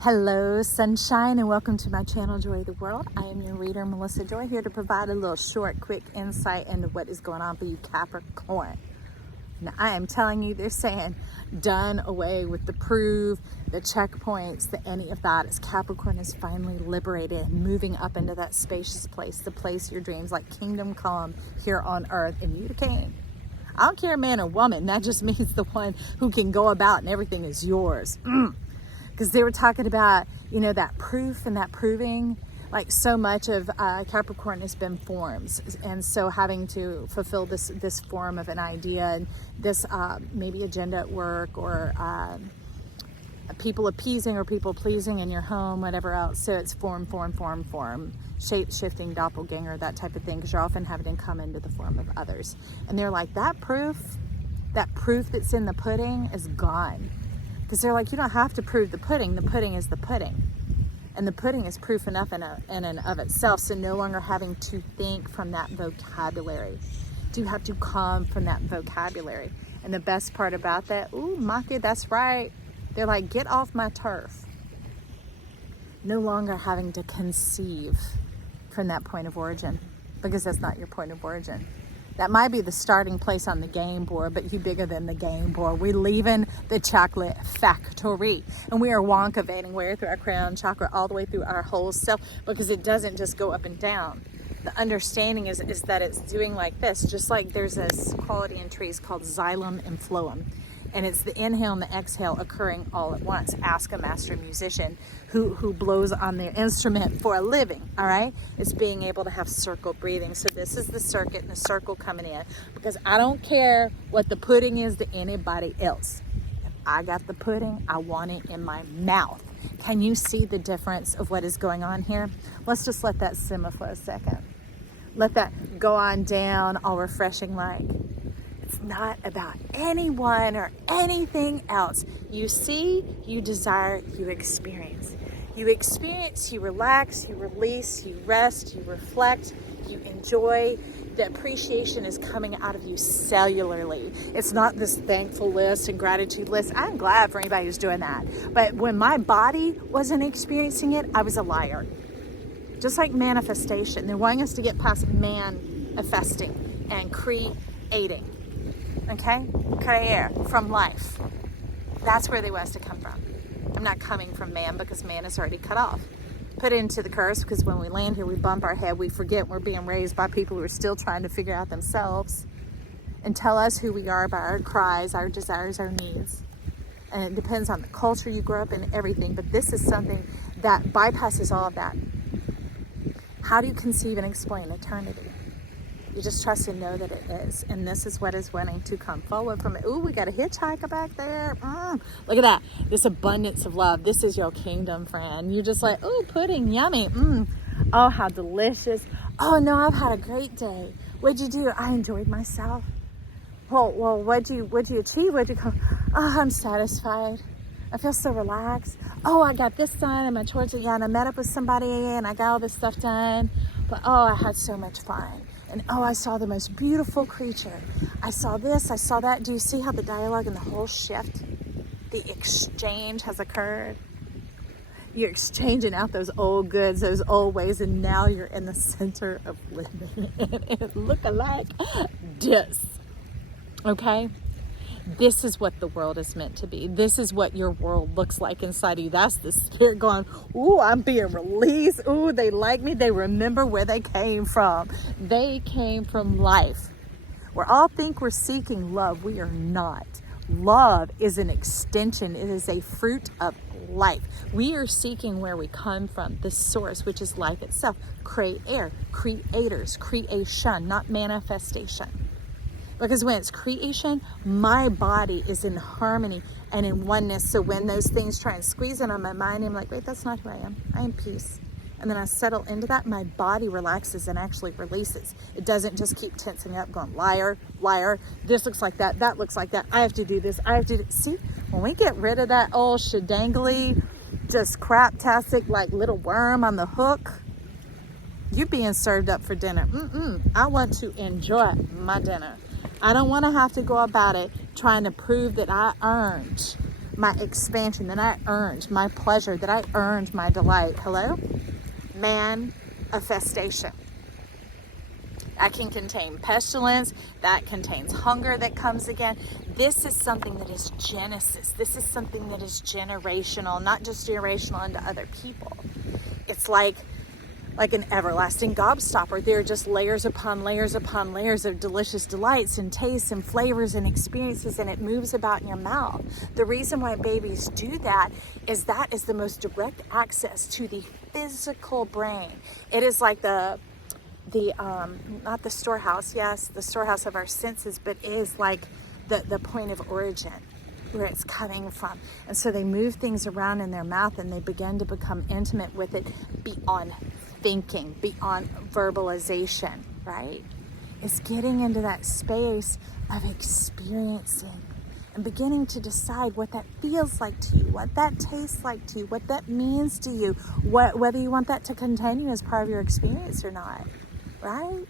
Hello, sunshine, and welcome to my channel, Joy of the World. I am your reader, Melissa Joy, here to provide a little short, quick insight into what is going on for you, Capricorn. Now, I am telling you, they're saying, done away with the prove, the checkpoints, the any of that. As Capricorn is finally liberated and moving up into that spacious place, the place of your dreams, like kingdom come here on earth, and you the king. I don't care, man or woman. That just means the one who can go about and everything is yours. Because they were talking about, that proof and that proving, like so much of Capricorn has been forms. And so having to fulfill this form of an idea and this maybe agenda at work or people appeasing or people pleasing in your home, whatever else. So it's form, shape-shifting, doppelganger, that type of thing, because you're often having to come into the form of others. And they're like, that proof that's in the pudding is gone. Because they're like, you don't have to prove the pudding is the pudding. And the pudding is proof enough in and of itself, so no longer having to think from that vocabulary. Do have to come from that vocabulary. And the best part about that, Maki, that's right. They're like, get off my turf. No longer having to conceive from that point of origin, because that's not your point of origin. That might be the starting place on the game board, but you bigger than the game board. We're leaving the chocolate factory, and we are wonkavating way through our crown chakra all the way through our whole self, because it doesn't just go up and down. The understanding is that it's doing like this, just like there's this quality in trees called xylem and phloem. And it's the inhale and the exhale occurring all at once. Ask a master musician who blows on their instrument for a living, all right? It's being able to have circle breathing. So this is the circuit and the circle coming in, because I don't care what the pudding is to anybody else. If I got the pudding, I want it in my mouth. Can you see the difference of what is going on here? Let's just let that simmer for a second. Let that go on down, all refreshing like. It's not about anyone or anything else. You see, you desire, you experience. You experience, you relax, you release, you rest, you reflect, you enjoy. The appreciation is coming out of you cellularly. It's not this thankful list and gratitude list. I'm glad for anybody who's doing that. But when my body wasn't experiencing it, I was a liar. Just like manifestation. They're wanting us to get past manifesting and creating. Okay? Creer, from life. That's where they want us to come from. I'm not coming from man, because man is already cut off. Put it into the curse, because when we land here, we bump our head. We forget we're being raised by people who are still trying to figure out themselves and tell us who we are by our cries, our desires, our needs. And it depends on the culture you grow up in, everything. But this is something that bypasses all of that. How do you conceive and explain eternity? You just trust and know that it is. And this is what is wanting to come forward from it. Ooh, we got a hitchhiker back there. Look at that. This abundance of love. This is your kingdom, friend. You're just like, ooh, pudding, yummy. Oh, how delicious. Oh, no, I've had a great day. What'd you do? I enjoyed myself. Well, what'd you achieve? What'd you come? Oh, I'm satisfied. I feel so relaxed. Oh, I got this done and my chores are done. I met up with somebody and I got all this stuff done. But oh, I had so much fun. And oh, I saw the most beautiful creature. I saw this, I saw that. Do you see how the dialogue and the whole shift, the exchange has occurred? You're exchanging out those old goods, those old ways, and now you're in the center of living. And it look like this. Okay? This is what the world is meant to be. This is what your world looks like inside of you. That's the spirit going, ooh, I'm being released. Ooh, they like me. They remember where they came from. They came from life. We all think we're seeking love. We are not. Love is an extension. It is a fruit of life. We are seeking where we come from, the source, which is life itself. Creator, creators, creation, not manifestation. Because when it's creation, my body is in harmony and in oneness. So when those things try and squeeze in on my mind, I'm like, wait, that's not who I am. I am peace. And then I settle into that. My body relaxes and actually releases. It doesn't just keep tensing up, going, liar, liar. This looks like that. That looks like that. I have to do this. I have to do. See, when we get rid of that old shedangly, just crap-tastic, like little worm on the hook, you're being served up for dinner. I want to enjoy my dinner. I don't want to have to go about it trying to prove that I earned my expansion, that I earned my pleasure, that I earned my delight. Hello? Manifestation. That can contain pestilence, that contains hunger that comes again. This is something that is Genesis. This is something that is generational, not just generational into other people. It's like an everlasting gobstopper. There are just layers upon layers upon layers of delicious delights and tastes and flavors and experiences, and it moves about in your mouth. The reason why babies do that is the most direct access to the physical brain. It is like the not the storehouse, yes, the storehouse of our senses, but is like the point of origin, where it's coming from. And so they move things around in their mouth and they begin to become intimate with it beyond thinking, beyond verbalization, right? It's getting into that space of experiencing and beginning to decide what that feels like to you, what that tastes like to you, what that means to you, whether you want that to continue as part of your experience or not. Right?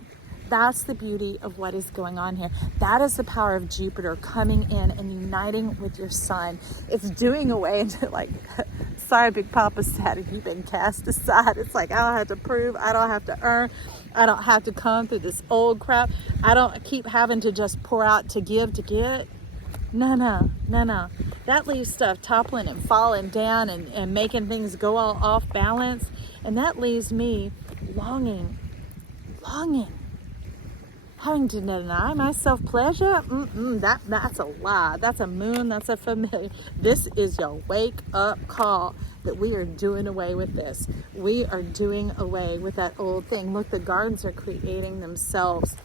That's the beauty of what is going on here. That is the power of Jupiter coming in and uniting with your sun. It's doing away into like, sorry, Big Papa said, you've been cast aside. It's like, I don't have to prove, I don't have to earn, I don't have to come through this old crap. I don't keep having to just pour out to give to get. No. That leaves stuff toppling and falling down and making things go all off balance. And that leaves me longing, having to deny myself pleasure. That's a lie. That's a moon. That's a familiar. This is your wake up call that we are doing away with this. We are doing away with that old thing. Look, the gardens are creating themselves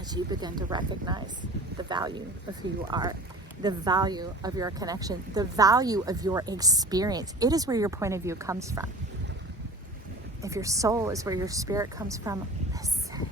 as you begin to recognize the value of who you are, the value of your connection, the value of your experience. It is where your point of view comes from. If your soul is where your spirit comes from, listen.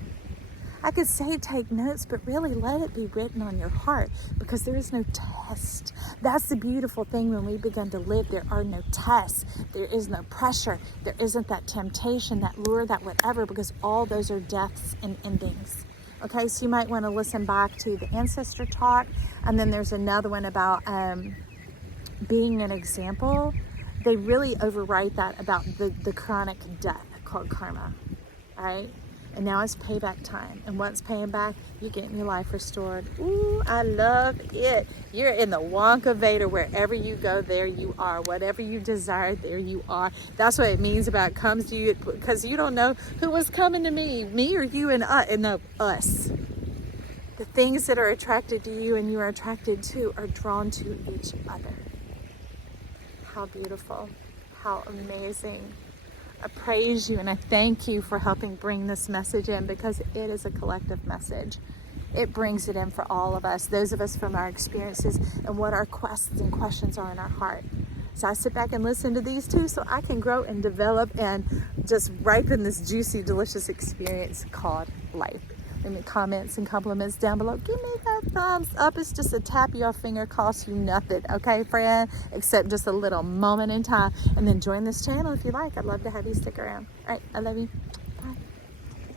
I could say take notes, but really let it be written on your heart, because there is no test. That's the beautiful thing when we begin to live. There are no tests. There is no pressure. There isn't that temptation, that lure, that whatever, because all those are deaths and endings. Okay, so you might want to listen back to the ancestor talk, and then there's another one about being an example. They really overwrite that about the chronic death called karma, right? And now it's payback time. And once paying back, you're getting your life restored. Ooh, I love it. You're in the Wonka Veda. Wherever you go, there you are. Whatever you desire, there you are. That's what it means about comes to you, because you don't know who was coming to me or you and us. The things that are attracted to you and you are attracted to are drawn to each other. How beautiful, how amazing. I praise you and I thank you for helping bring this message in, because it is a collective message. It brings it in for all of us, those of us from our experiences and what our quests and questions are in our heart. So I sit back and listen to these two so I can grow and develop and just ripen this juicy, delicious experience called life. Leave me comments and compliments down below. Give me that thumbs up. It's just a tap of your finger, costs you nothing, okay, friend? Except just a little moment in time. And then join this channel if you like. I'd love to have you stick around. All right, I love you.